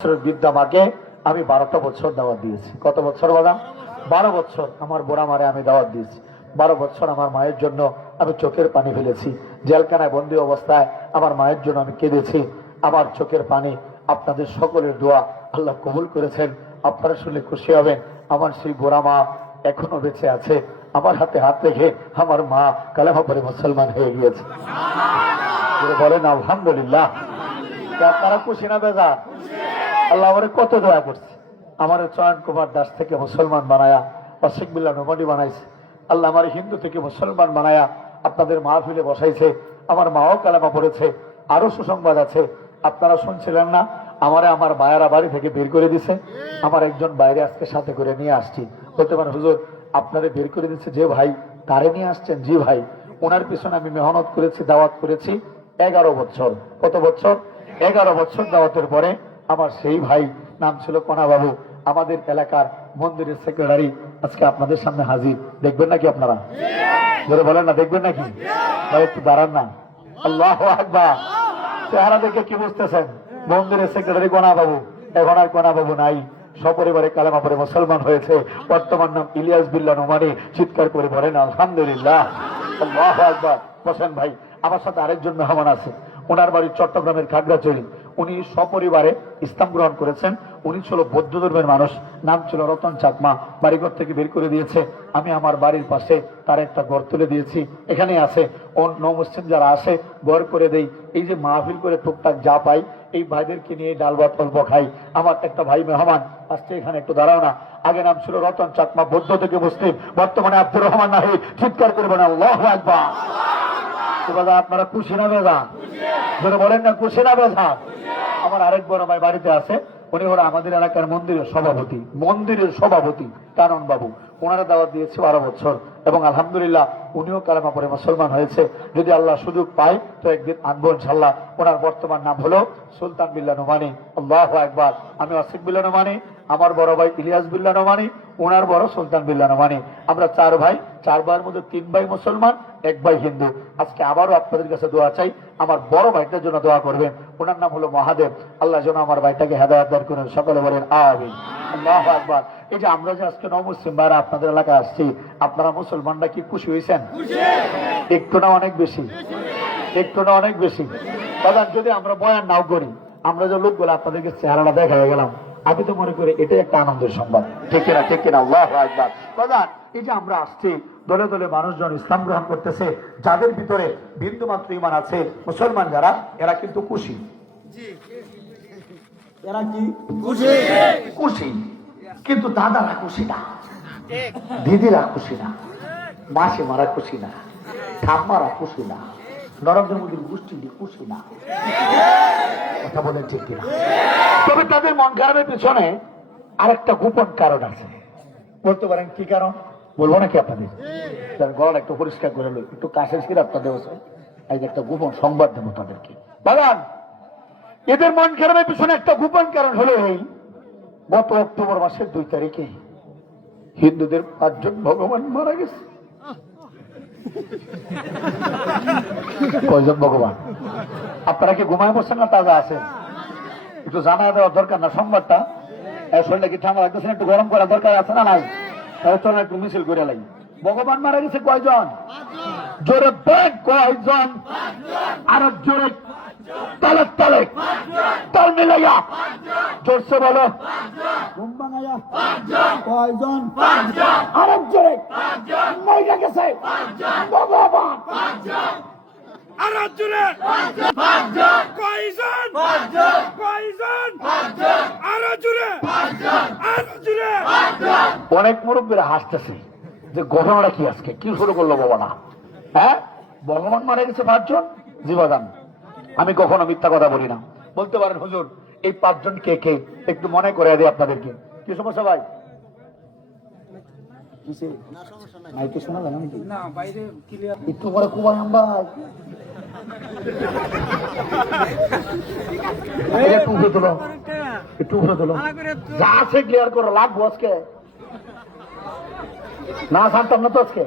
বৃদ্ধা মাকে আমি 12টা বছর দাওয়াত দিয়েছি। কত বছর বলা? 12 বছর। আমার বোরা মারে আমি দাওয়াত দিয়েছি। 12 বছর আমার মায়ের জন্য আমি চোখের পানি ফেলেছি। জেলখানায় বন্দী অবস্থায় আমার মায়ের জন্য আমি কেঁদেছি। আমার চোখের পানি আপনাদের সকলের দোয়া আল্লাহ কবুল করেছেন। আপনারা শুনলে খুশি হবেন, আমার সেই বোরা মা এখনো বেঁচে আছে। আমার হাতে হাত রেখে আমার মা কালেমা পড়ে মুসলমান হয়ে গিয়েছে। বলেন আলহামদুলিল্লাহ। আপনারা খুশি না বেজা? আল্লাহ আমার কত দয়া করছে। আমার চয়ন কুমার দাস থেকে মুসলমান বানায়া আশিক বিল্লাহ নোমানি বানাইছে। আল্লাহ আমার হিন্দু থেকে মুসলমান বানায়া আপনাদের মাহফিলে বসাইছে। আমার মাও কালেমা পড়েছে। আরো সুসংবাদ আছে, আপনারা শুনছিলেন না? আমার মায়েরা বাড়ি থেকে বের করে দিছে। আমার একজন বাইরে আজকে সাথে করে নিয়ে আসছি। বলতে পারেন হুজুর আপনারা বের করে দিচ্ছে যে ভাই, তারে নিয়ে আসছেন? জি ভাই, ওনার পিছনে আমি মেহনত করেছি, দাওয়াত করেছি 11 বছর। কত বছর? 11 বছর দাওয়াতের পরে আমার সেই ভাই, নাম ছিল কণা বাবু, আমাদের এলাকার মন্দিরের সেক্রেটারি, আজকে আপনাদের সামনে হাজির। দেখবেন নাকি আপনারা? ধরে বলেন না, দেখবেন নাকি? ভাই একটু দাঁড়ান না। আল্লাহু আকবার। চেহারা দেখে কি বুঝতেছেন? মন্দিরের সেক্রেটারি কণা বাবু। এখন আর কণা বাবু নাই, সপরিবারে কালেমা পড়ে মুসলমান হয়েছে। বর্তমান নাম ইলিয়াস বিল্লাহ নোমানি। চিৎকার করে বলেন আলহামদুলিল্লাহ। আল্লাহু আকবার। বসেন ভাই। আমার সাথে আরেকজন মেহমান আছে, ওনার বাড়ি চট্টগ্রামের খাগড়াছড়ি। উনি সপরিবারে ইসলাম গ্রহণ করেছেন। উনি ছিল বৌদ্ধ ধর্মের মানুষ, নাম ছিল রতন চাকমা। বাড়িঘর থেকে বের করে দিয়েছে। আমি আমার বাড়ির পাশে তার একটা ঘর তুলে দিয়েছি। এখানে আছে অন্য মুসলিম যারা আসে ঘর করে দেই। এই যে মাহফিল করে টুকটাক যা পাই এই ভাইদেরকে নিয়ে ডাল ভাত অল্প খাই। আমার একটা ভাই মেহমান আসছে এখানে, একটু দাঁড়াও না। আগে নাম ছিল রতন চাকমা, বৌদ্ধ থেকে মুসলিম, বর্তমানে আব্দুর রহমান নাহিদ। চিৎকার করে বলেন আল্লাহু আকবার। আপনারা খুশি না বেজা? ধরে বলেন না খুশি না বেজা? আমার আরেক বড় ভাই বাড়িতে আছে, উনি হলো আমাদের এলাকার মন্দিরের সভাপতি কানন বাবু। ওনারা দাওয়াত দিয়েছে 12 বছর এবং আলহামদুলিল্লাহ উনিও কালেমা পড়ে মুসলমান হয়েছে। যদি আল্লাহ সুযোগ পায় তো একদিন আনবো ইনশাআল্লাহ। ওনার বর্তমান নাম হলো সুলতান বিল্লাহ নোমানি। আল্লাহু আকবার। আমি আশিক বিল্লাহ নোমানি, আমার বড় ভাই ইলিয়াস বিল্লাহ নোমানি, ওনার বড় সুলতান বিল্লাহ নোমানি। আমরা 4 ভাই। 4 ভাইয়ের মধ্যে 3 ভাই মুসলমান, 1 ভাই হিন্দু। আজকে আবারও আপনাদের কাছে দোয়া চাই, আমার বড় ভাইটার জন্য দোয়া করবেন। ওনার নাম হলো মহাদেব। আল্লাহ যেন আমার ভাইটাকে হেদায়েত দান করেন। সকলে বলেন আমিন। আল্লাহু আকবার। এই যে আমরা যে আজকে নমুসলিম ভাইরা আপনাদের এলাকায় আসছি, আপনারা মুসলমানরা কি খুশি হয়েছেন? একটু না অনেক বেশি? একটু না অনেক বেশি? দাদা যদি আমরা বয়ান নাও করি, আমরা যে লোকগুলো আপনাদেরকে চেহারাটা দেখা হয়ে গেলাম, আমি তো মনে করি এটাই একটা আনন্দের সংবাদ। ঠিক কিনা? ঠিক কিনা? আল্লাহু আকবার। দাদা এই যে আমরা আসছি, দলে দলে মানুষজন ইসলাম গ্রহণ করতেছে, যাদের ভিতরে বিন্দু মাত্র ঈমান আছে, মুসলমান যারা, এরা কিন্তু খুশি। এরা কি খুশি? খুশি। কিন্তু দাদারা খুশি না, দিদিরা খুশি না, মাসিমারা খুশি না, ঠাম্মারা খুশি না, নরেন্দ্র মোদীর গোষ্ঠী খুশি না। কথা বলেন ঠিক কিনা? তবে তাদের মন খারাপের পেছনে আরেকটা গোপন কারণ আছে। বলতে পারেন কি কারণ? বলবো নাকি আপনাদের? গলা একটু পরিষ্কার করে লো, একটু কাশের ছিল আপনাদের এই যে একটা গোপন সংবাদ দেবো তাদেরকে। বাগান এদের মন খারাপের পেছনে একটা গোপন কারণ হলো এই, গত অক্টোবর মাসের 2 তারিখে হিন্দুদের 5 জন ভগবান মারা গেছে। কয়জন ভগবান? আপনারা কি ঘুমায় বসছেন না তাজা আছেন? একটু জানা দেওয়ার দরকার না সংবাদটা? শরীরটা কি ঠান্ডা লাগতেছে? একটু গরম করার দরকার আছে না নাই? তাহলে চলেন একটু মিছিল করে লাগি। ভগবান মারা গেছে কয়জন? জোরে বলেন কয়জন? আর জোরে তালে তালে তাল মিলাইয়া জোরসে বলো ঘুম ভাঙাইয়া কয়জন? আর জোরে মারা গেছে ভগবান। আর জোরে কয়জন? কয়জন? আর জোরে অনেক মুরব্বীরা হাসতেছে যে ঘটনাটা কি, আজকে কি শুরু করলো বাবা না? হ্যাঁ, ভগবান মারা গেছে 5 জন? জীবাদান আমি কখনো মিথ্যা কথা বলি না। বলতে পারেন হুজুর এই 5 জন কে কে? একটু মনে করে দিই আপনাদেরকে। কি সমস্যা ভাই? একটু পরে কুমার একটু উঠে তোলো, একটু উঠে তোলো, যা আছে ক্লিয়ার করো, লাগবো আজকে না জানতাম না তো আজকে।